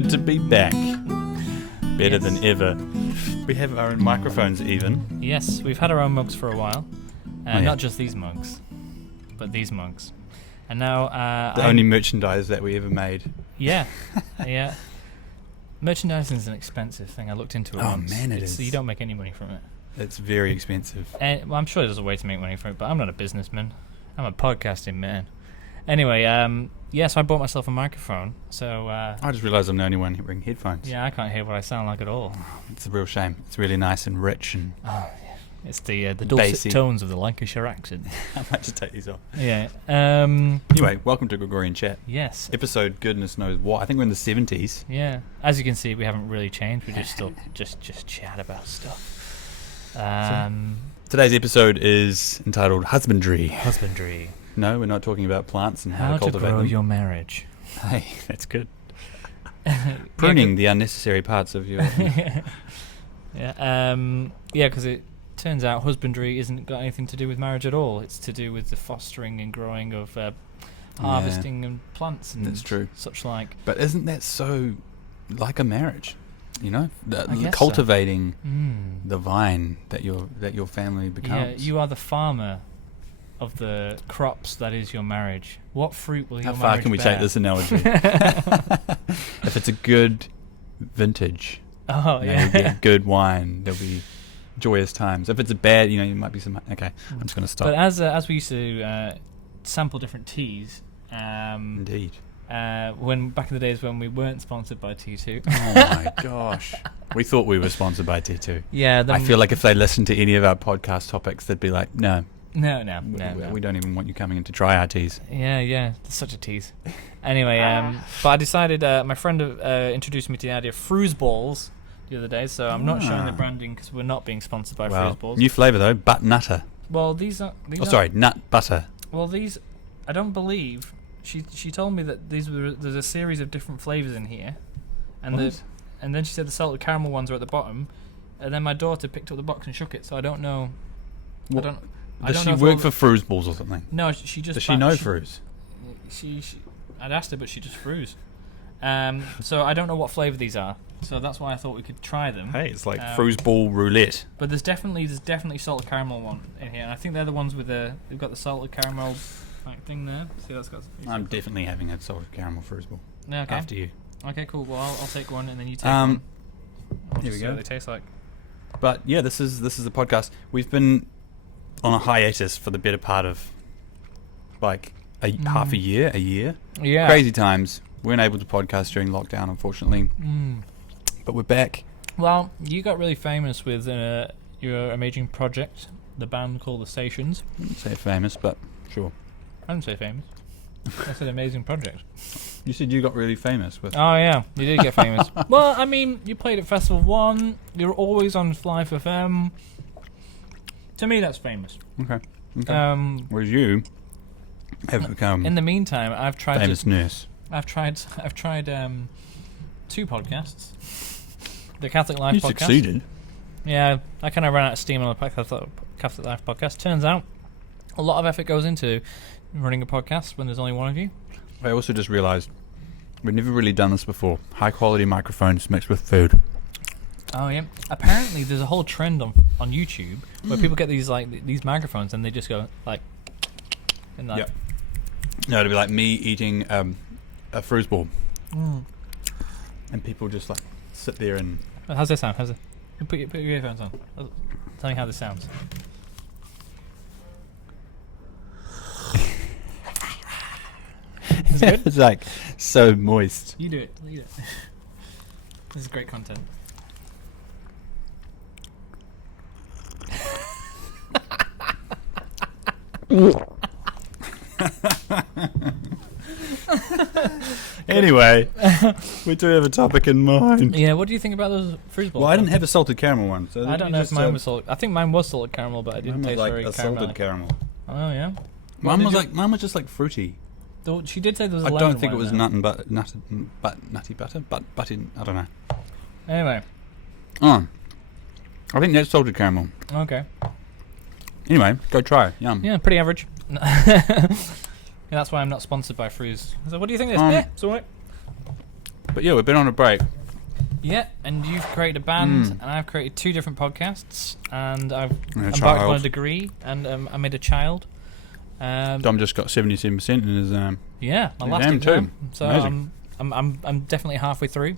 good to be back. Better than ever. We have our own microphones even. Yes, we've had our own mugs for a while. Yeah. Not just these mugs, but these mugs. And now... the only merchandise that we ever made. Yeah, yeah. Merchandising is an expensive thing. I looked into it once. Man, it is. You don't make any money from it. It's very expensive. Well, I'm sure there's a way to make money from it, but I'm not a businessman. I'm a podcasting man. Anyway, so I bought myself a microphone. So I just realised I'm the only one wearing headphones. yeah, I can't hear what I sound like at all. It's a real shame. It's really nice and rich and... It's the dulcet tones of the Lancashire accent. I might just take these off. Yeah. Anyway, welcome to Gregorian Chat. Yes. Episode goodness knows what. I think we're in the 70s. Yeah. As you can see, we haven't really changed. We just still just chat about stuff. Today's episode is entitled Husbandry. Husbandry. No, we're not talking about plants and how to How to cultivate grow them. your marriage. Hey, that's good. Pruning the unnecessary parts of your... Yeah. Because it turns out husbandry isn't got anything to do with marriage at all. It's to do with the fostering and growing of harvesting and plants and that's true. such like. But isn't that so like a marriage? You know, I the guess cultivating so. the vine that your family becomes. Yeah, you are the farmer of the crops that is your marriage. What fruit will your How marriage far can we bear? take this analogy? If it's a good vintage, Oh, you know, yeah. you'll get good wine. There'll be joyous times. If it's a bad, you know, you might be some. Okay, I'm just going to stop. But as we used to sample different teas, Indeed. when back in the days when we weren't sponsored by T2. Oh my gosh, we thought we were sponsored by T2. Yeah, I feel like if they listened to any of our podcast topics, they'd be like, no. No. We don't even want you coming in to try our teas. Yeah, it's such a tease. Anyway, but I decided, my friend introduced me to the idea of Frooze Balls the other day, so I'm not showing the branding because we're not being sponsored by Frooze Balls. New flavour though, butt nutter. Well, these are... nut butter. Well, these... I don't believe... She told me that there's a series of different flavours in here, and then she said the salted caramel ones are at the bottom, and then my daughter picked up the box and shook it, so I don't know... Does she work for Frooze Balls or something? No, she just... Does she know Frooze? I'd asked her, but she just froze. So I don't know what flavour these are. So that's why I thought we could try them. Hey, it's like Frooze Ball roulette. But there's definitely salted caramel one in here, and I think they're the ones with they've got the salted caramel like thing there. See, that's got. I'm definitely having a salted caramel Frooze Ball. Yeah, okay. After you. Okay, cool. Well, I'll take one, and then you take one. Here we See go. what they taste like. But yeah, this is the podcast. We've been on a hiatus for the better part of like half a year. Yeah. Crazy times. We weren't able to podcast during lockdown, unfortunately. But we're back. Well, you got really famous with your amazing project, the band called The Stations. I wouldn't say famous, but sure. I didn't say famous. I said amazing project. You said you got really famous with... Oh, yeah. You did get famous. Well, I mean, you played at Festival 1. You're always on Live FM. To me, that's famous. Okay. Whereas you have become in the meantime, I've tried famous nurse. I've tried 2 podcasts. The Catholic Life You podcast. succeeded. Yeah, I kind of ran out of steam on the Catholic Life podcast. Turns out, a lot of effort goes into running a podcast when there's only one of you. I also just realised we've never really done this before. High quality microphones mixed with food. Oh yeah. Apparently, there's a whole trend on YouTube where people get these microphones and they just go like, and that. Yep. No, it'd be like me eating a Frooze Ball, and people just like sit there and. How's this sound? Put your earphones on. Tell me how this sounds. Is it good? It's like so moist. You do it. This is great content. Anyway, we do have a topic in mind. Yeah, what do you think about those Frooze Balls? Well, I didn't have a salted caramel one, so I don't know if mine was salted. I think mine was salted caramel, but it didn't taste like very a caramel. salted caramel. Oh yeah. Mine was just like fruity. She did say there was a I lemon don't think it one was in there. nutty butter, but I don't know. Anyway. Oh, I think that's salted caramel. Okay. Anyway, go try. Yum. Yeah, pretty average. Yeah, that's why I'm not sponsored by Frooze. So what do you think of this? Yeah, it's alright. But yeah, we've been on a break. Yeah, and you've created a band, and I've created 2 different podcasts, and I've And a embarked on a child. degree, and I made a child. Dom just got 77% in his Yeah, my last exam too. exam. So Amazing. I'm definitely halfway through.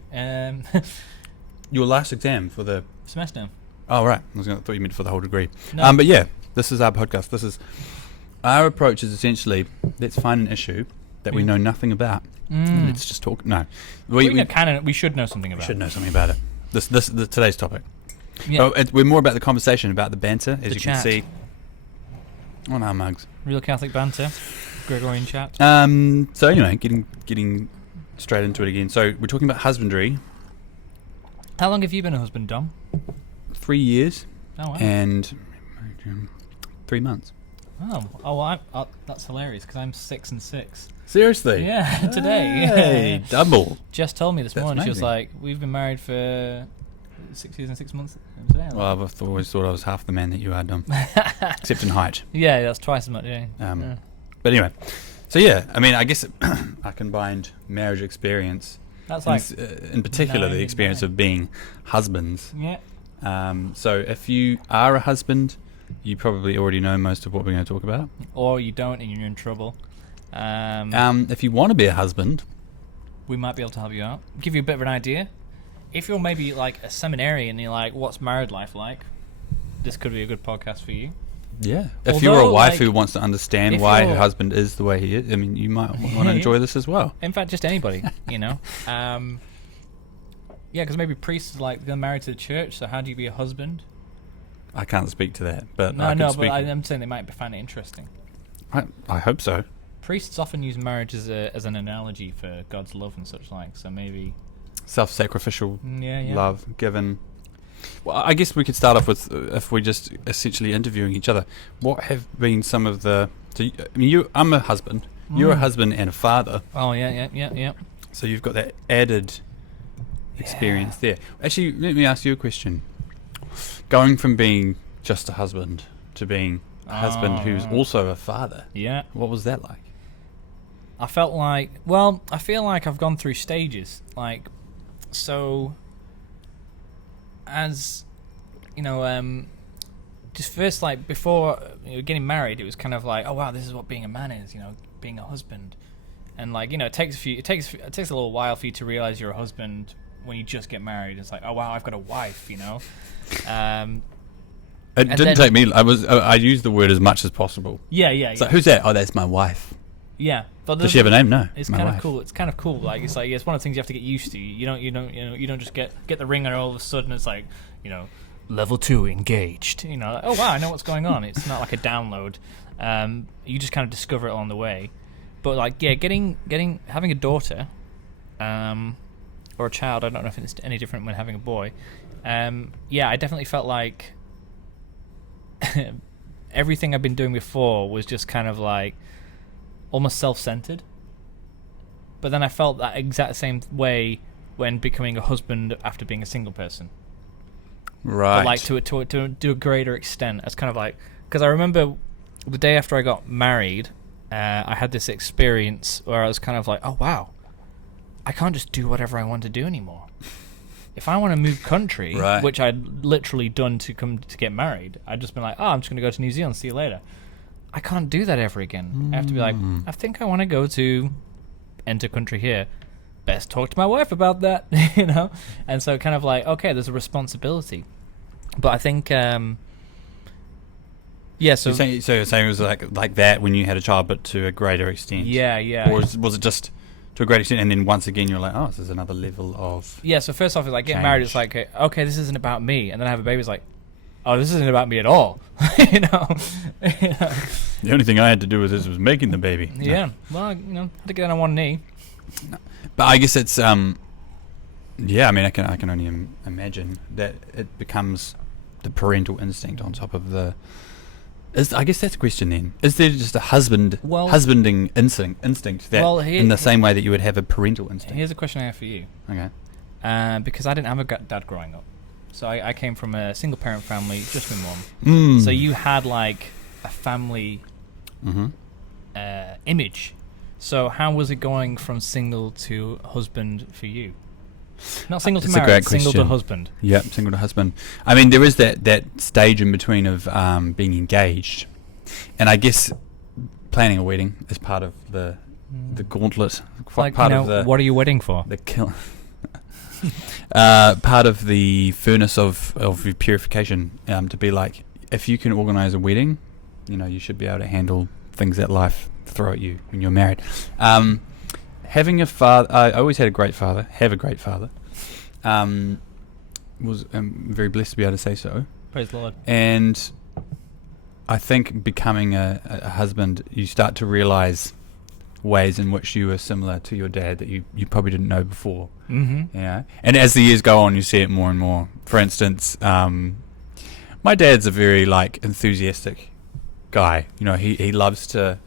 Your last exam for the... Semester. Oh, right. I thought you meant for the whole degree. No. But yeah, this is our podcast. This is... Our approach is essentially, let's find an issue that we know nothing about. Let's just talk. No. We should know something about. should know something about it. Today's topic. Yeah. We're more about the conversation, about the banter, as The you chat. can see on our mugs. Real Catholic banter. Gregorian chat. So anyway, getting straight into it again. So we're talking about husbandry. How long have you been a husband, Dom? 3 years Oh, wow. and 3 months. That's hilarious because I'm 6 and 6. Seriously? Yeah, today. Hey, Yeah. double. Jess told me this That's morning. She was amazing. like, "We've been married for 6 years and 6 months today." I was Well, I've always thought I was half the man that you are, Dom. Except in height. yeah, that's twice as much. Yeah. Yeah. But anyway, so yeah, I mean, I guess I combined marriage experience, That's like in particular the 9 experience of being husbands. yeah. So if you are a husband, you probably already know most of what we're going to talk about. Or you don't, and you're in trouble. If you want to be a husband, We might be able to help you out. Give you a bit of an idea. If you're maybe like a seminarian and you're like, "What's married life like?" This could be a good podcast for you. yeah. If you're a Although, wife like, who wants to understand if why you're- her husband is the way he is, I mean, you might want to enjoy this as well. In fact, just anybody, you know. Yeah, because maybe priests like they're married to the church. So how do you be a husband? I can't speak to that, but No, I can no, speak. but I'm saying they might find it interesting. I hope so. Priests often use marriage as an analogy for God's love and such like. So maybe, Self-sacrificial yeah. love given. Well, I guess we could start off with if we're just essentially interviewing each other. What have been some of the? I'm a husband. You're a husband and a father. Oh yeah. So you've got that added experience there. Actually, let me ask you a question. Going from being just a husband to being a husband who's also a father, Yeah. what was that like? I feel like I've gone through stages. Like, so, as, you know, just first, like, before getting married, it was kind of like, oh, wow, this is what being a man is, you know, being a husband. And, like, you know, it takes a little while for you to realize you're a husband when you just get married. It's like, oh, wow, I've got a wife, you know. It didn't take me. I used the word as much as possible. Yeah. So who's that? Oh, that's my wife. Yeah. But Does she have a name? No. It's my kind wife. of cool. It's kind of cool. Like it's one of the things you have to get used to. You don't just get the ring and all of a sudden it's like, you know, level 2 engaged. You know, like, oh wow, I know what's going on. It's not like a download. You just kind of discover it along the way. But like, yeah, having a daughter, or a child. I don't know if it's any different when having a boy. Yeah, I definitely felt like everything I've been doing before was just kind of like almost self-centered. But then I felt that exact same way when becoming a husband after being a single person. Right. But like to a greater extent, as kind of like, because I remember the day after I got married, I had this experience where I was kind of like, oh wow, I can't just do whatever I want to do anymore. If I want to move country, Right. which I'd literally done to come to get married, I'd just been like, oh, I'm just going to go to New Zealand, see you later. I can't do that ever again. I have to be like, I think I want to go to enter country here. Best talk to my wife about that, you know? And so kind of like, okay, there's a responsibility. But I think, yeah, so... you're saying it was like that when you had a child, but to a greater extent. Yeah. Or was it just to a great extent, and then once again you're like, oh, this is another level of... Yeah, so first off, it's like getting change. married, it's like, okay, this isn't about me. And then I have a baby, it's like, oh, this isn't about me at all. you know? The only thing I had to do with this was making the baby. No. Yeah, well, you know, had to get on one knee. But I guess it's yeah. I mean, I can only imagine that it becomes the parental instinct on top of the. I guess that's the question then. Is there just a husbanding instinct that in the same way that you would have a parental instinct? Here's a question I have for you. Okay. Because I didn't have a dad growing up, so I came from a single parent family, just with mum. So you had like a family image. So how was it going from single to husband for you? Not single to It's a married, great single to question. husband. Yep, single to husband. I mean, there is that stage in between of being engaged, and I guess planning a wedding is part of the gauntlet. Like, Part of the what are you waiting for? the kill. Part of the furnace of your purification, to be like, if you can organise a wedding, you should be able to handle things that life throw at you when you're married. Having a father, I always had a great father. Have a great father. Was very blessed to be able to say so. Praise the Lord. And I think becoming a husband, you start to realise ways in which you are similar to your dad that you probably didn't know before. Mm-hmm. And as the years go on, you see it more and more. For instance, my dad's a very enthusiastic guy. He loves to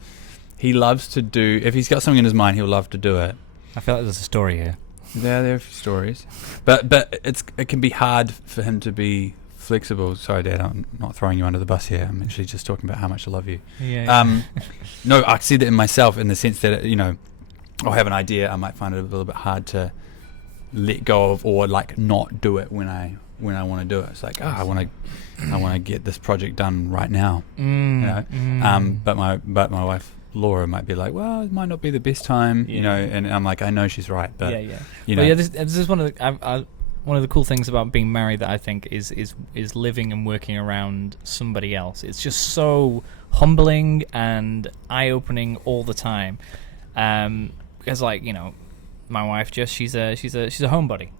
do. If he's got something in his mind, he'll love to do it. I feel like there's a story here. There are a few stories, but it can be hard for him to be flexible. Sorry, Dad, I'm not throwing you under the bus here. I'm actually just talking about how much I love you. Yeah. No, I see that in myself in the sense that I'll have an idea. I might find it a little bit hard to let go of or not do it when I want to do it. It's like, I want to get this project done right now. But my wife Laura might be like, well, it might not be the best time, and I'm like, I know she's right, but this is one of the cool things about being married that I think is living and working around somebody else. It's just so humbling and eye-opening all the time. Because my wife she's a homebody.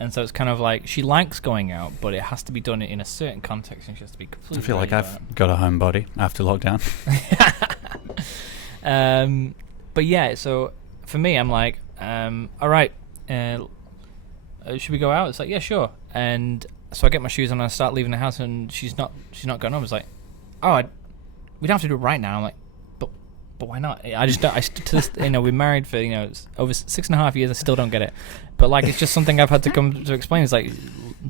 And so it's kind of like she likes going out, but it has to be done in a certain context, and she has to be completely. I feel like I've got a homebody after lockdown. But yeah, so for me, I'm like, all right, should we go out? It's like, yeah, sure. And so I get my shoes on and I start leaving the house, and she's not going home. It's like, we don't have to do it right now. I'm like, but why not? I just don't. We're married for over 6.5 years. I still don't get it. But it's just something I've had to come to explain. It's like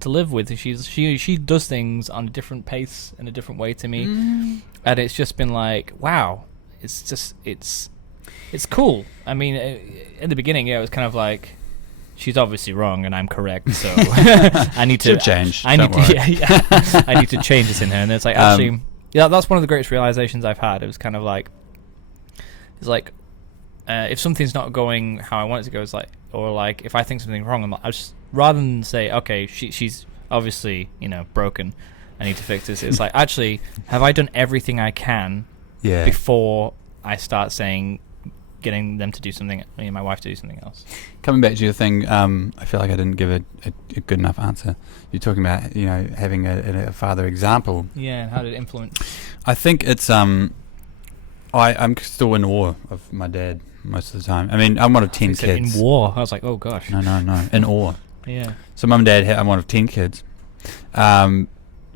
to live with. She does things on a different pace and a different way to me, and it's just been like, wow. It's cool. I mean, in the beginning, it was kind of like, she's obviously wrong and I'm correct, so I need to change. I need to change this in her. And it's like, actually, that's one of the greatest realizations I've had. It was kind of like, if something's not going how I want it to go, it's like, or if I think something's wrong, I just, rather than say, okay, she's obviously broken, I need to fix this. It's like, actually, have I done everything I can? Yeah. Before I start getting them to do something, my wife to do something else. Coming back to your thing, I feel like I didn't give a good enough answer. You're talking about having a father example. Yeah, and how did it influence? I think it's I'm still in awe of my dad most of the time. I mean, I'm one of 10 kids. In war, I was like, oh gosh. No, in awe. Yeah. So mum and dad, I'm one of 10 kids.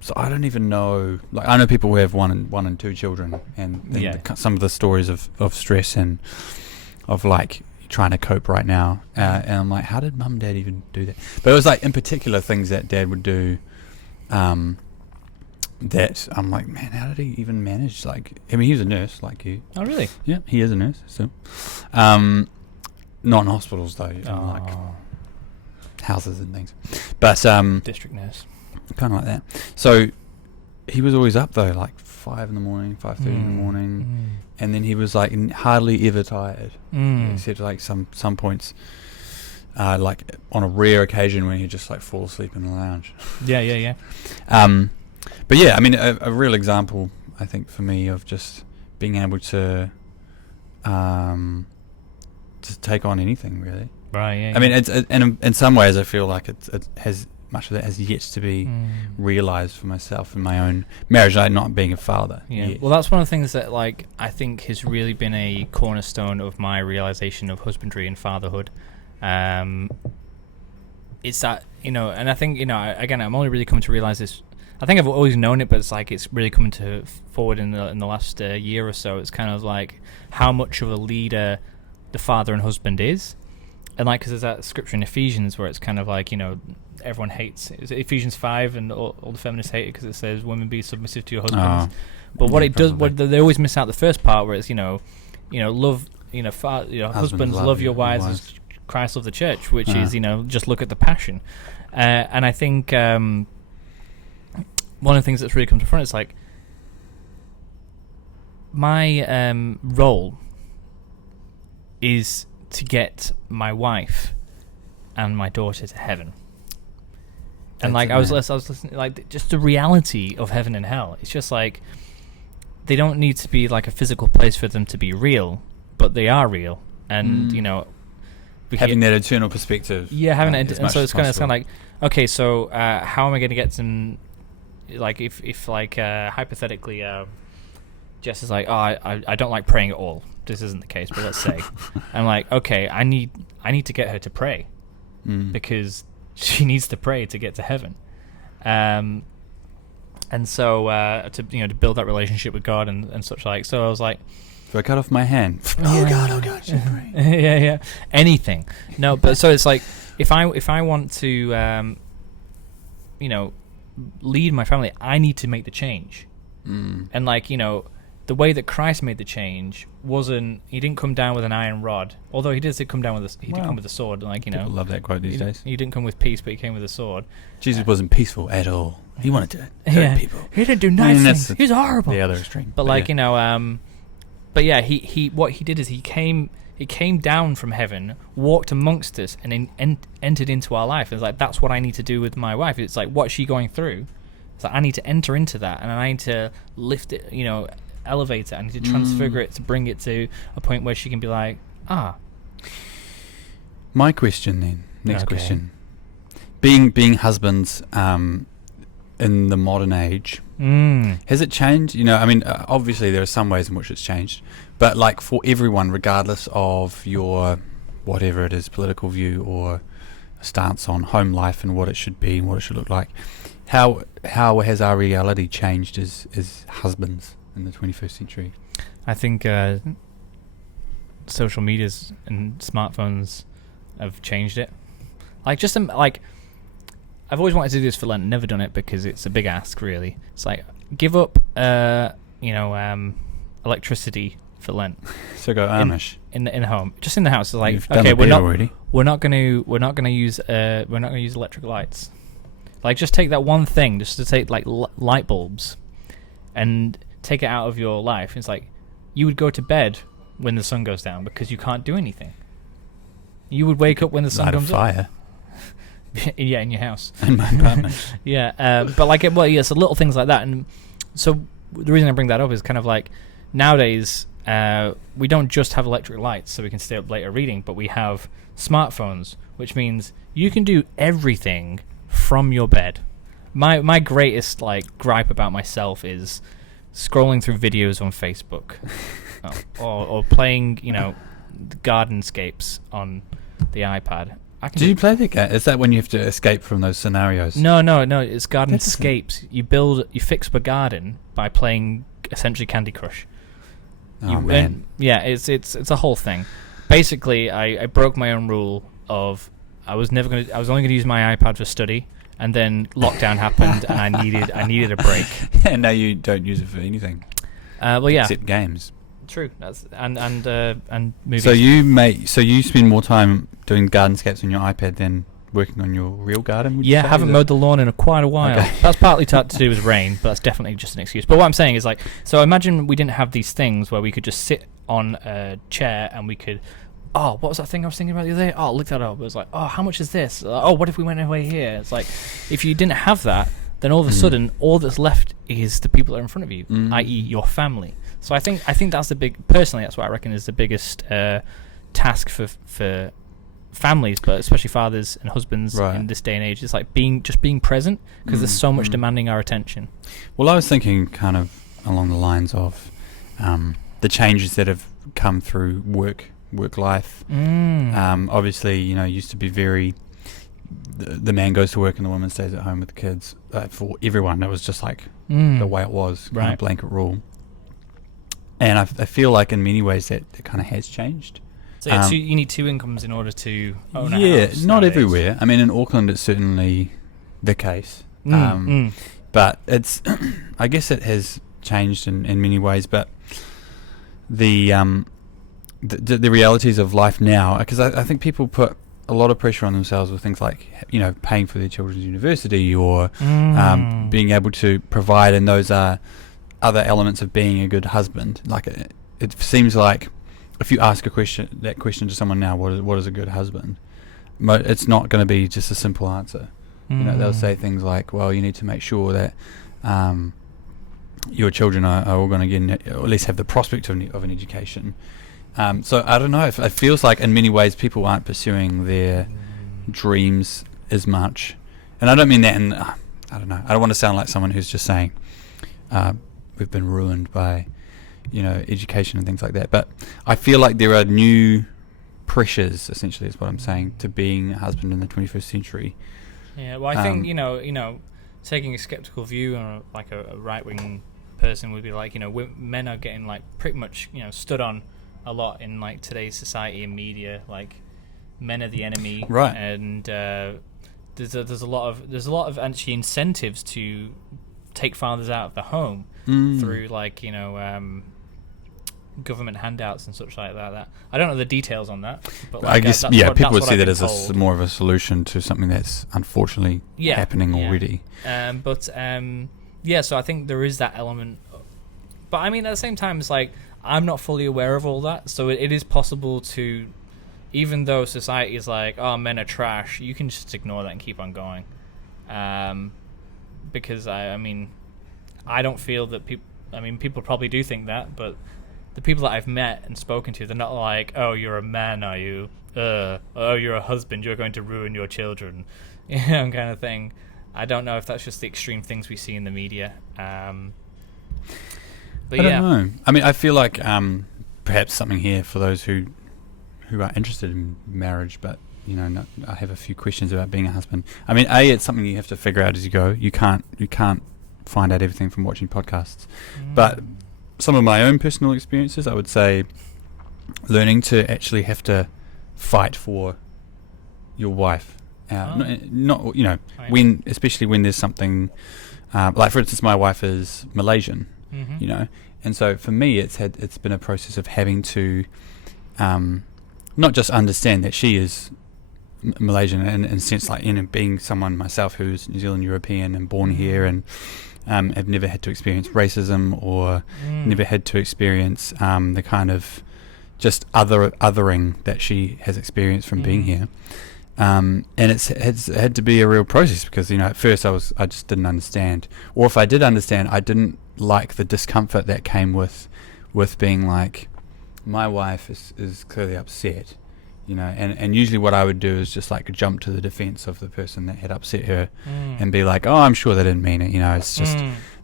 So I don't even know. I know people who have one and two children, and some of the stories of stress and of trying to cope right now. And I'm like, how did mum and dad even do that? But it was in particular things that dad would do. That I'm like, man, how did he even manage? I mean, he was a nurse like you. Oh, really? Yeah, he is a nurse. So, not in hospitals though. Houses and things, but district nurse. Kind of like that. So he was always up though, 5 in the morning, 5:30 in the morning, and then he was hardly ever tired, except some points, on a rare occasion when he'd just fall asleep in the lounge. Yeah. But yeah, I mean, a real example, I think, for me of just being able to take on anything really. Right. Yeah. I mean, it's in some ways I feel like it has. Much of that has yet to be realised for myself in my own marriage, not being a father. Yeah. Yet. Well, that's one of the things that I think has really been a cornerstone of my realisation of husbandry and fatherhood. It's that, and I think, again, I'm only really coming to realise this. I think I've always known it, but it's really coming to forward in the last year or so. It's kind of how much of a leader the father and husband is. And because there's that scripture in Ephesians where it's kind of everyone hates it. Ephesians 5, and all the feminists hate it because it says women be submissive to your husbands. But what it does, they always miss out the first part where it's love, husbands love your wives as Christ loved the church, which is, just look at the passion. And I think one of the things that's really come to front is like my role is to get my wife and my daughter to heaven. And like I was listening, like just the reality of heaven and hell. It's just like they don't need to be like a physical place for them to be real, but they are real. And having that eternal perspective. Yeah, having it, and so it's kind of like, okay, so how am I going to get some? Like if like hypothetically, Jess is like, oh, I don't like praying at all. This isn't the case, but let's say I'm like, okay, I need to get her to pray because she needs to pray to get to heaven, and so to build that relationship with God and such like. So I was like, if I cut off my hand, oh God, she'll pray. yeah, anything. No, but so it's like if I want to, lead my family, I need to make the change, and like the way that Christ made the change wasn't. He didn't come down with an iron rod, although he did come down with he did come with a sword. Like people love that quote these days. He didn't come with peace, but he came with a sword. Jesus wasn't peaceful at all. He wanted to hurt people. He didn't do nice things. He was horrible. The other extreme. But like but yeah, he what he did is he came down from heaven, walked amongst us, and entered into our life. It's like that's what I need to do with my wife. It's like what's she going through? It's like I need to enter into that, and I need to lift it, elevate it. I need to transfigure it to bring it to a point where she can be like, ah. My question then, next question, being husbands in the modern age, has it changed? Obviously there are some ways in which it's changed, but like for everyone, regardless of your whatever it is, political view or stance on home life and what it should be and what it should look like, how has our reality changed as husbands in the 21st century? I think social medias and smartphones have changed it. Like I've always wanted to do this for Lent, never done it because it's a big ask, really. It's like give up, electricity for Lent. So go Amish in the home, just in the house. It's like you've done already. We're not gonna use electric lights. Like just take that one thing, just to take like light bulbs, and take it out of your life. It's like you would go to bed when the sun goes down because you can't do anything. You would wake up when the sun comes up. Light a fire. Yeah, in your house. In my apartment. Yeah, but like, so little things like that. And so the reason I bring that up is kind of like nowadays we don't just have electric lights so we can stay up later reading, but we have smartphones, which means you can do everything from your bed. My greatest like gripe about myself is scrolling through videos on Facebook, or playing gardenscapes on the iPad. Do you play that game? Is that when you have to escape from those scenarios? No. It's gardenscapes. You fix up a garden by playing essentially Candy Crush. Man. It's a whole thing. Basically, I broke my own rule of I was only going to use my iPad for study, and then lockdown happened, and I needed a break. And now you don't use it for anything. Except games. True. That's and movies. So you spend more time doing gardenscapes on your iPad than working on your real garden? Yeah, I haven't mowed the lawn in quite a while. Okay. That's partly to do with rain, but that's definitely just an excuse. But what I'm saying is like, so imagine we didn't have these things where we could just sit on a chair and we could, what was that thing I was thinking about the other day? Oh, look that up. It was like, how much is this? What if we went away here? It's like, if you didn't have that, then all of a sudden, all that's left is the people that are in front of you, i.e. your family. So I think that's personally, that's what I reckon is the biggest task for families, but especially fathers and husbands in this day and age. It's like being present, because there's so much demanding our attention. Well, I was thinking kind of along the lines of the changes that have come through work life. Obviously, it used to be very, the man goes to work and the woman stays at home with the kids. For everyone, it was just like the way it was, kind of blanket rule. And I feel like in many ways that it kind of has changed. So you need two incomes in order to own a house. Yeah, not everywhere. I mean, in Auckland, it's certainly the case. But it's, I guess it has changed in many ways. But the the realities of life now, because I think people put a lot of pressure on themselves with things like, you know, paying for their children's university or being able to provide, and those are other elements of being a good husband. Like it seems like if you ask that question to someone now, what is a good husband? It's not going to be just a simple answer. You know, they'll say things like, well, you need to make sure that your children are all going to get, or at least have the prospect of an education. So I don't know. It feels like in many ways people aren't pursuing their dreams as much. And I don't mean that in, I don't know. I don't want to sound like someone who's just saying we've been ruined by, you know, education and things like that. But I feel like there are new pressures, essentially, is what I'm saying, to being a husband in the 21st century. Yeah, well, I think, you know, taking a skeptical view on like a right-wing person would be like, you know, men are getting like pretty much, you know, stood on a lot in like today's society and media. Like, men are the enemy, right? And there's a lot of actually incentives to take fathers out of the home through like, you know, government handouts and such like that. I don't know the details on that, but like, I guess people would see that as more of a solution to something that's unfortunately happening already. So I think there is that element, but I mean at the same time it's like I'm not fully aware of all that, so it is possible to, even though society is like, oh, men are trash, you can just ignore that and keep on going, because I mean I don't feel that people probably do think that, but the people that I've met and spoken to, they're not like, oh, you're a man, are you? Oh, you're a husband, you're going to ruin your children, you know, kind of thing. I don't know if that's just the extreme things we see in the media. But I don't know. I mean, I feel like perhaps something here for those who are interested in marriage, but you know, I have a few questions about being a husband. I mean, it's something you have to figure out as you go. You can't find out everything from watching podcasts, but some of my own personal experiences, I would say, learning to actually have to fight for your wife. Not you know, especially when there's something like, for instance, my wife is Malaysian, you know, and so for me it's been a process of having to not just understand that she is Malaysian in a sense, like, you know, being someone myself who's New Zealand European and born here, and have never had to experience racism or never had to experience the kind of just othering that she has experienced from being here. And it's had to be a real process, because, you know, at first I just didn't understand, or if I did understand, I didn't like the discomfort that came with being like, my wife is clearly upset, you know, and usually what I would do is just like jump to the defense of the person that had upset her and be like, oh, I'm sure they didn't mean it, you know, it's just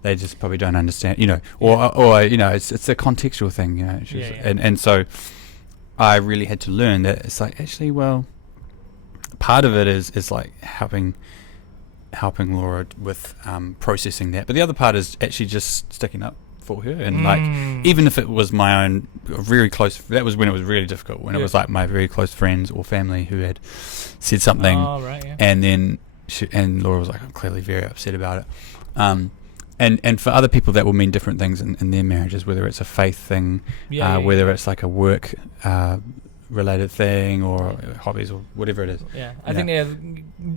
they just probably don't understand, you know, or you know, it's a contextual thing, you know. And so I really had to learn that it's like, actually, well, part of it is like helping Laura with processing that, but the other part is actually just sticking up for her, and like, even if it was my own very close, that was when it was really difficult, when it was like my very close friends or family who had said something, and then and Laura was like, I'm clearly very upset about it, and for other people that will mean different things in their marriages, whether it's a faith thing, whether it's like a work related thing or hobbies or whatever it is. I think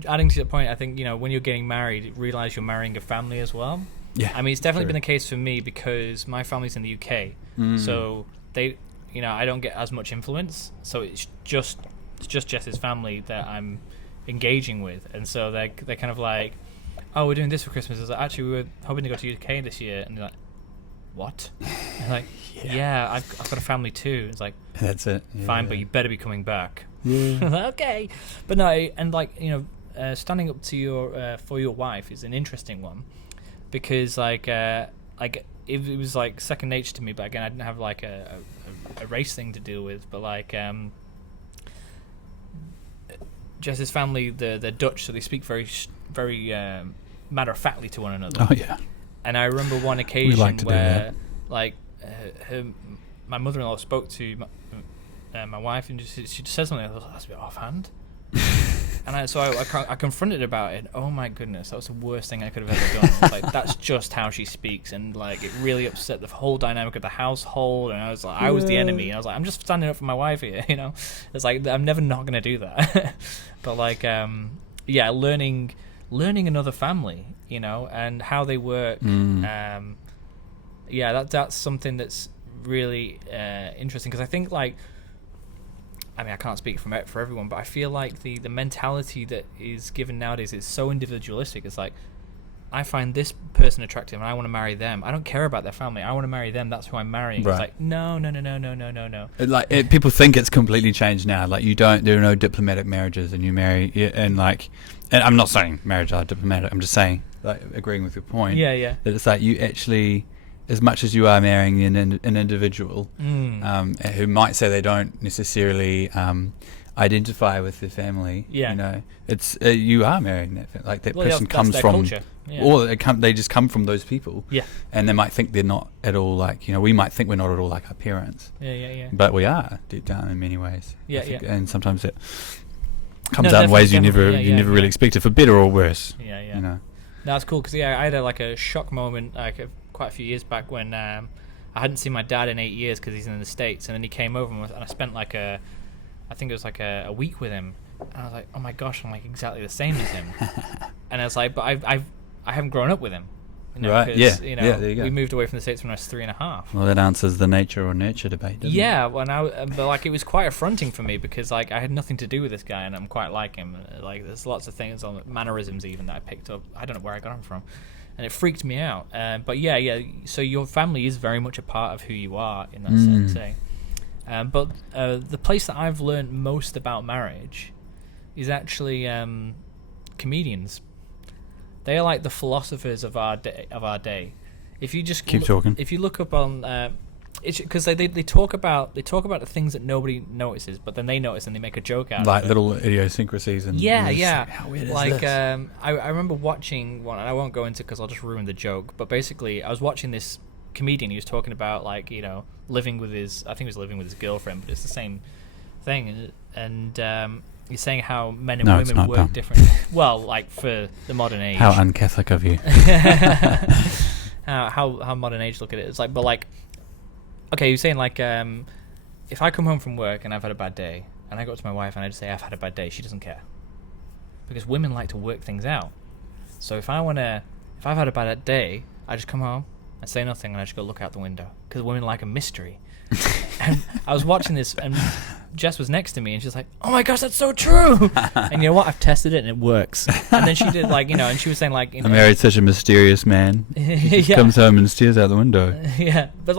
adding to that point, I think, you know, when you're getting married, realize you're marrying a family as well. I mean, it's definitely been the case for me, because my family's in the UK, so they, you know, I don't get as much influence, so it's just Jess's family that I'm engaging with, and so they're kind of like, oh, we're doing this for Christmas. I was like, actually, we were hoping to go to UK this year, and they're like, what? And like, I've got a family too. It's like, that's it. Fine, but you better be coming back. Okay, but no, and like, you know, standing up to your for your wife is an interesting one, because like it was like second nature to me. But again, I didn't have like a race thing to deal with. But like Jess's family, they're Dutch, so they speak very matter of factly to one another. Oh yeah. And I remember one occasion where like my mother-in-law spoke to my wife, and she just said something. I thought, that's a bit offhand. And I confronted her about it. Oh my goodness, that was the worst thing I could have ever done. It's like, that's just how she speaks, and like it really upset the whole dynamic of the household. And I was like, I was the enemy. And I was like, I'm just standing up for my wife here, you know. It's like I'm never not gonna do that. But like, learning another family, you know, and how they work. That's something that's really interesting, because I think like, I mean, I can't speak for everyone, but I feel like the mentality that is given nowadays is so individualistic. It's like, I find this person attractive and I want to marry them. I don't care about their family. I want to marry them. That's who I'm marrying. Right. It's like, no. People think it's completely changed now. Like, there are no diplomatic marriages, and you marry, and I'm not saying marriages are diplomatic. I'm just saying, like, agreeing with your point. Yeah. That it's like, you actually, as much as you are marrying an individual who might say they don't necessarily identify with their family, you know, it's you are marrying that person comes from culture. Yeah. Or they just come from those people, and they might think they're not at all like, you know, we might think we're not at all like our parents, but we are deep down in many ways, and sometimes it comes out in ways you never really expected, for better or worse. You know. No, it's cool, because I had a shock moment quite a few years back when I hadn't seen my dad in 8 years because he's in the States, and then he came over and I spent I think it was like a week with him, and I was like, oh my gosh, I'm like exactly the same as him. And I was like, but I haven't grown up with him, you know, right? You know, there you go. We moved away from the States when I was 3.5. Well, that answers the nature or nurture debate, doesn't it? But like, it was quite affronting for me, because like, I had nothing to do with this guy, and I'm quite like him. Like, there's lots of things on mannerisms even that I picked up. I don't know where I got them from, and it freaked me out. But so your family is very much a part of who you are in that sense, eh? But the place that I've learned most about marriage is actually comedians. They are like the philosophers of our day. If you just keep talking, if you look up on, it's because they talk about the things that nobody notices, but then they notice and they make a joke out of it. Like little idiosyncrasies and how weird is like this? I remember watching one, and I won't go into because I'll just ruin the joke. But basically, I was watching this comedian. He was talking about, like, you know, living with his girlfriend, but it's the same thing, and he's saying how men and women work differently. Well, like, for the modern age. How un-Catholic of you. how modern age look at it. It's like, but like, okay, you're saying like, if I come home from work and I've had a bad day, and I go to my wife and I just say I've had a bad day, she doesn't care, because women like to work things out. So if I've had a bad day, I just come home, I say nothing, and I just go look out the window, because women like a mystery. And I was watching this, and Jess was next to me, and she's like, "Oh my gosh, that's so true!" And you know what? I've tested it, and it works. And then she did, like, you know, and she was saying, like, you know, I married such a mysterious man. He just comes home and stares out the window. But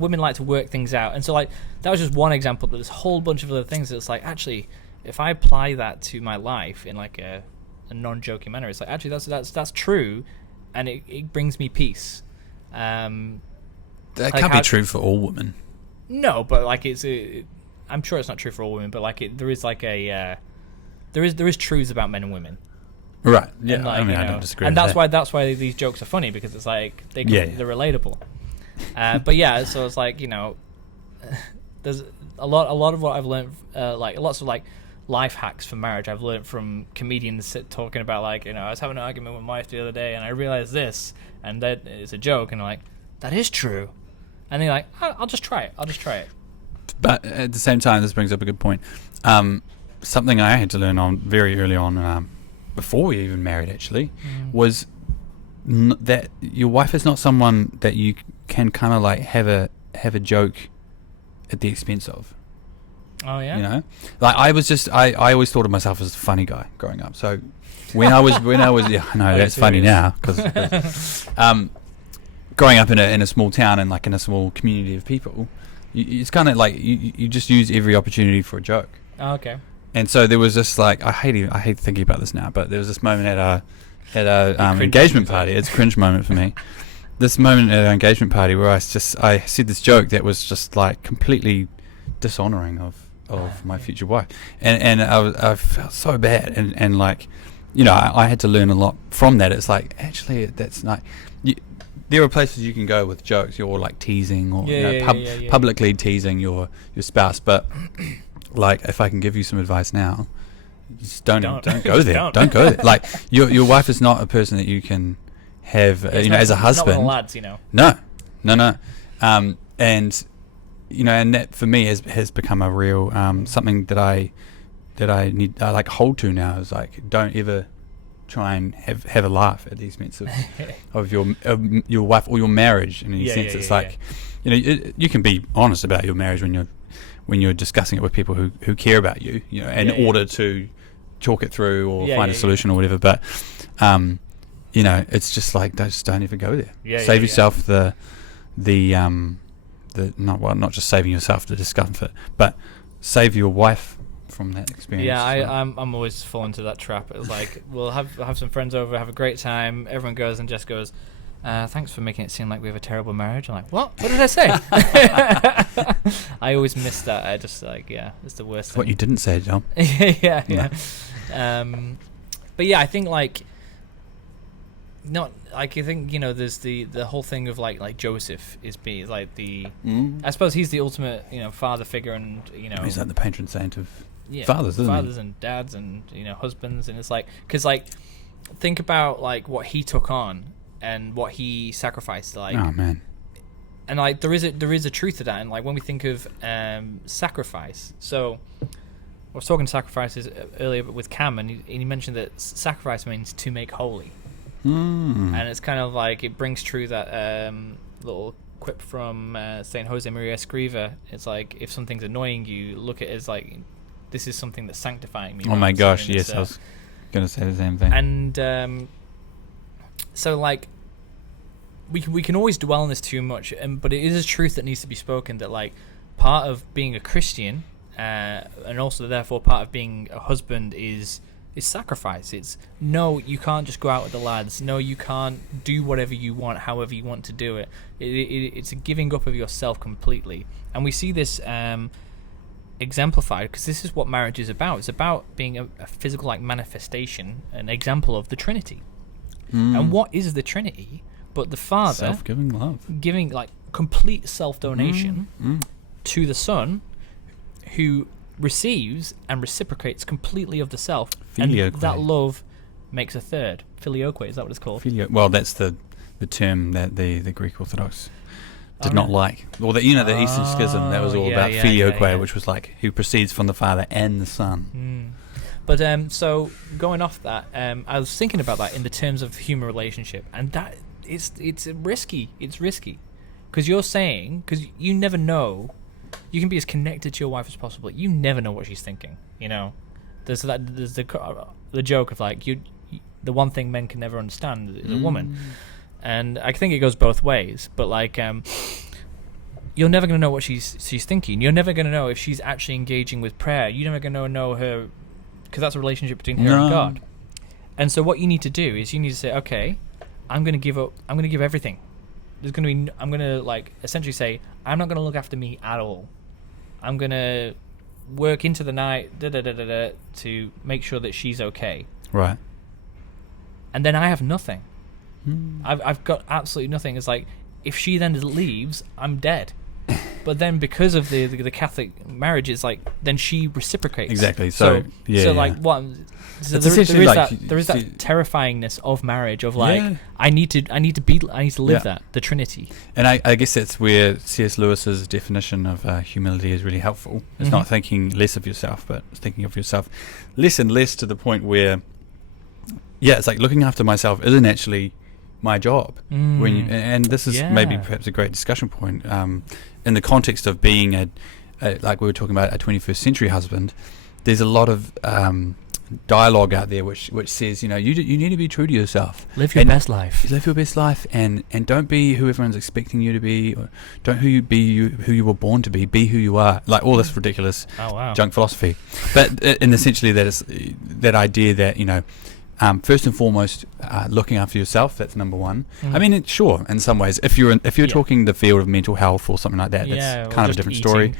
women like to work things out, and so like that was just one example. But there's a whole bunch of other things. That's like, actually, if I apply that to my life in like a non-joking manner, it's like, actually that's true, and it brings me peace. That can't be true for all women. No, but like I'm sure it's not true for all women, but like there is like there is truths about men and women. Right. Yeah. And, like, I mean, I know, don't disagree. And with that's why these jokes are funny, because it's like they're relatable. But yeah, so it's like, you know, there's a lot of what I've learned, like lots of like life hacks for marriage I've learned from comedians talking about, like, you know, I was having an argument with my wife the other day and I realized this, and that is a joke, and I'm like, that is true. And they're like, I'll just try it. But at the same time, this brings up a good point. Something I had to learn on very early on, before we even married, actually, was that your wife is not someone that you can kind of like have a joke at the expense of. Oh yeah. You know, like I always thought of myself as a funny guy growing up. So when I was yeah, I know that's funny now, because growing up in a small town and like in a small community of people, it's kind of like you just use every opportunity for a joke. Oh, okay. And so there was this, like, I hate thinking about this now, but there was this moment at our engagement party. It's a cringe moment for me. This moment at our engagement party where I said this joke that was just like completely dishonoring of my future wife, and I felt so bad, and like, you know, I had to learn a lot from that. It's like, actually, that's not. There are places you can go with jokes. You're like teasing or publicly teasing your spouse, but like, if I can give you some advice now, just don't go there. Don't. Don't go there. Like your wife is not a person that you can have, as a husband. Not with lads, No. And and that for me has become a real something that I like hold to now, is like, don't ever try and have a laugh at the expense of your wife or your marriage. In any sense, it's like you can be honest about your marriage when you're discussing it with people who care about you, in order to talk it through or find a solution or whatever. But it's just like, just don't ever go there. Save yourself not just saving yourself the discomfort, but save your wife from that experience. Yeah, I'm always fall into that trap. It's like, we'll have some friends over, have a great time. Everyone goes, and Jess goes, thanks for making it seem like we have a terrible marriage. I'm like, what did I say? I always miss that. I just it's the worst thing. What you didn't say, John. yeah. But yeah, I think there's the whole thing of like Joseph is like I suppose he's the ultimate father figure, and he's like the patron saint of fathers, isn't fathers he? and dads and husbands, and it's like, because think about like what he took on and what he sacrificed, like, oh man. And like there is a truth to that. And like when we think of sacrifice, so I was talking sacrifices earlier with Cam, and he mentioned that sacrifice means to make holy. And it's kind of like, it brings true that little quip from Saint Jose Maria Escriva. It's like, if something's annoying you, look at it as like, this is something that's sanctifying me. Oh my gosh, yes, I was going to say the same thing. And so like, we can always dwell on this too much, but it is a truth that needs to be spoken, that like, part of being a Christian, and also therefore part of being a husband is sacrifice. It's no, you can't just go out with the lads. No, you can't do whatever you want, however you want to do it. It's a giving up of yourself completely. And we see this exemplified, because this is what marriage is about. It's about being a physical manifestation, an example of the Trinity. And what is the Trinity but the Father self-giving love, giving like complete self-donation to the Son, who receives and reciprocates completely of the self, Filioque. And that love makes a third. Filioque, is that what it's called? Well, that's the term that the Greek Orthodox did not like. Or the Eastern Schism, that was all about filioque, which was like, who proceeds from the Father and the Son. But so going off that, I was thinking about that in the terms of human relationship, and that it's risky. It's risky because you're saying, because you never know. You can be as connected to your wife as possible. You never know what she's thinking. There's the joke of like, the one thing men can never understand is a woman, and I think it goes both ways. But like, you're never going to know what she's thinking. You're never going to know if she's actually engaging with prayer. You're never going to know her, because that's a relationship between her and God. And so what you need to do is you need to say, okay, I'm going to give up. I'm going to give everything. I'm going to like essentially say, I'm not going to look after me at all. I'm going to work into the night to make sure that she's okay. Right. And then I have nothing. I've got absolutely nothing. It's like, if she then leaves, I'm dead. But then because of the Catholic marriage, it's like, then she reciprocates. Exactly. So like what? So there is that terrifyingness of marriage, of like, I need to live that, the Trinity. And I guess that's where C.S. Lewis's definition of humility is really helpful. It's not thinking less of yourself, but thinking of yourself less and less, to the point where, it's like, looking after myself isn't actually my job. And this is maybe perhaps a great discussion point in the context of being a like we were talking about, a 21st century husband. There's a lot of dialogue out there which says, you need to be true to yourself, live your best life, and don't be who everyone's expecting you to be, or don't who you were born to be who you are, like all this ridiculous junk philosophy. But and essentially that is that idea that first and foremost, looking after yourself, that's number one. I mean, sure, in some ways, if you're talking the field of mental health or something like that, that's kind of a different story.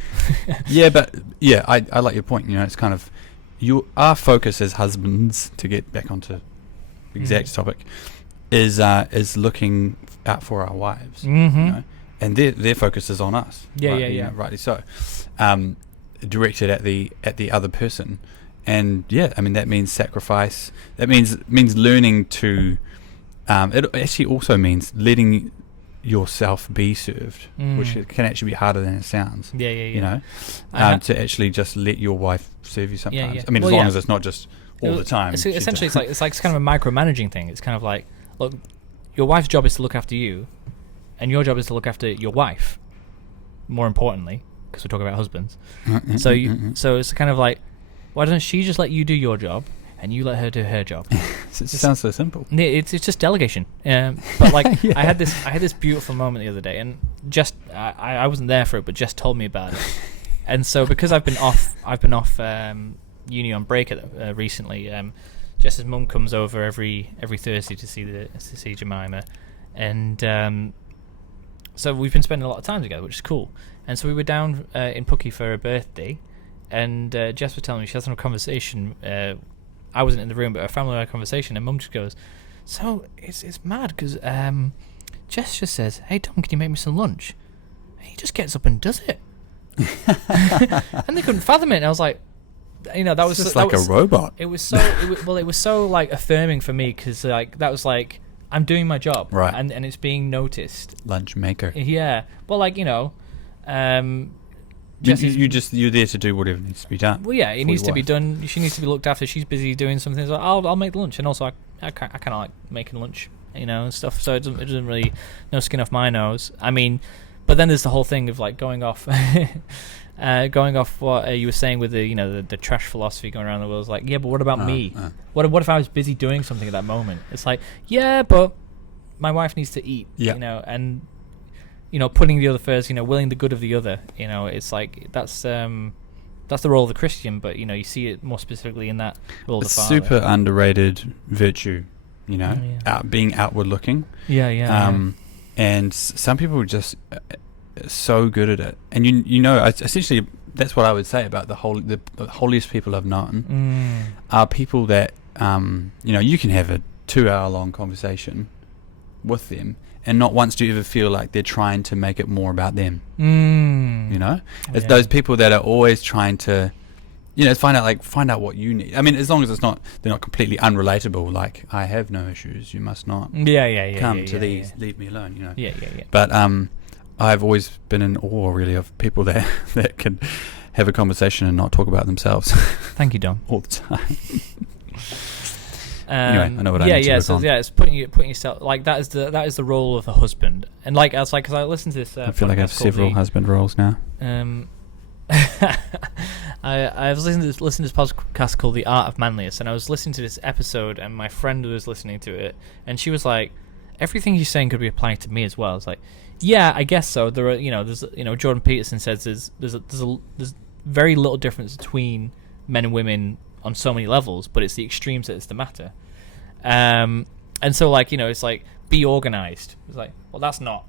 But I like your point. It's kind of, our focus as husbands, to get back onto the exact topic, is looking out for our wives, and their focus is on us. Rightly so, directed at the other person. And yeah, I mean that means sacrifice. That means learning to. It actually also means letting yourself be served, which can actually be harder than it sounds. Yeah. You know, to actually just let your wife serve you sometimes. Yeah. I mean, as long as it's not just all the time. So essentially, it's like kind of a micromanaging thing. It's kind of like, look, your wife's job is to look after you, and your job is to look after your wife. More importantly, because we're talking about husbands. So it's kind of like, why doesn't she just let you do your job and you let her do her job? It sounds so simple. It's just delegation. But like, I had this beautiful moment the other day, and I wasn't there for it, but Jess told me about it. And so because I've been off uni on break recently. Jess's mum comes over every Thursday to see Jemima, and so we've been spending a lot of time together, which is cool. And so we were down in Pookie for her birthday, and Jess was telling me she was having a conversation. I wasn't in the room, but her family had a conversation, and Mum just goes, "So it's mad because Jess just says, 'Hey Tom, can you make me some lunch?' And he just gets up and does it." And they couldn't fathom it, and I was like, that was just like a robot. It was so like affirming for me, because like that was like, I'm doing my job, right? And it's being noticed. Lunch maker. Yeah. Well, like you're there to do whatever needs to be done. Well, yeah, it needs to be done. She needs to be looked after. She's busy doing something. So I'll make lunch, and also I kind of like making lunch, and stuff. So it doesn't really, no skin off my nose. I mean, but then there's the whole thing of like going off what you were saying with the trash philosophy going around the world. It's like, yeah, but what about me? What if I was busy doing something at that moment? It's like, yeah, but my wife needs to eat, and putting the other first, willing the good of the other, it's like that's the role of the Christian, but you see it more specifically in that role of the father. Super underrated virtue, being outward looking. And some people are just so good at it, and essentially that's what I would say about the holiest people I've known are people that you can have a 2-hour long conversation with them, and not once do you ever feel like they're trying to make it more about them. It's those people that are always trying to find out what you need. I mean, as long as they're not completely unrelatable, like, I have no issues, you must not come to these, leave me alone, But I've always been in awe, really, of people that can have a conversation and not talk about themselves. Thank you, Dom. All the time. Anyway, I know what I need to work on. It's putting yourself, like, that is the role of the husband. And like, I was like, because I listened to this. I feel like I have several husband roles now. I was listening to this podcast called The Art of Manliness, and I was listening to this episode, and my friend was listening to it, and she was like, everything you're saying could be applied to me as well. It's like, yeah, I guess so. There are, there's, Jordan Peterson says there's very little difference between men and women on so many levels, but it's the extremes that is the matter. And so, like, it's like, be organized. It's like, well, that's not.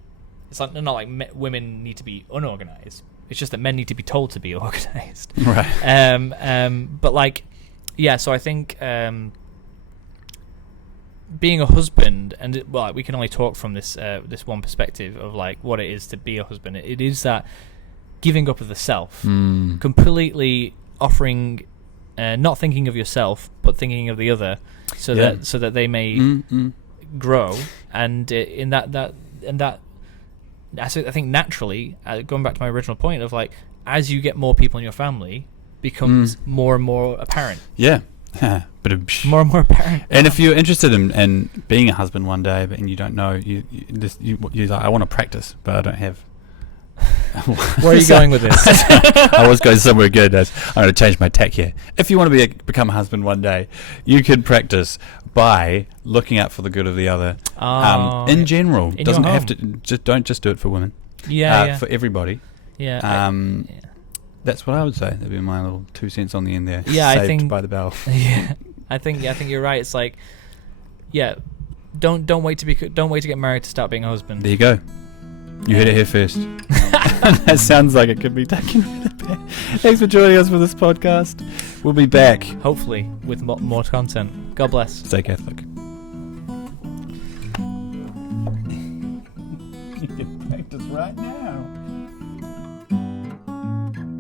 It's not like women need to be unorganized. It's just that men need to be told to be organized. Right. But like, yeah. So I think being a husband, and we can only talk from this one perspective of like what it is to be a husband. It is that giving up of the self, completely offering, not thinking of yourself, but thinking of the other, so that they may grow. And in that. I think naturally, going back to my original point of like, as you get more people in your family, becomes more and more apparent. Yeah. But more and more apparent. And if you're interested in being a husband one day, but you don't know, you're like, I want to practice, but I don't have. Where are you going with this? I was going somewhere good. I'm going to change my tack here. If you want to become a husband one day, you can practice by looking out for the good of the other. In general, in doesn't have to. Don't just do it for women. For everybody. That's what I would say. That'd be my little 2 cents on the end there. Yeah, saved I think by the bell. Yeah, I think you're right. It's like, don't wait to get married to start being a husband. There you go. You heard it here first. That sounds like it could be taken really bad. Thanks for joining us for this podcast. We'll be back, hopefully, with more content. God bless. Stay Catholic. You can practice right now.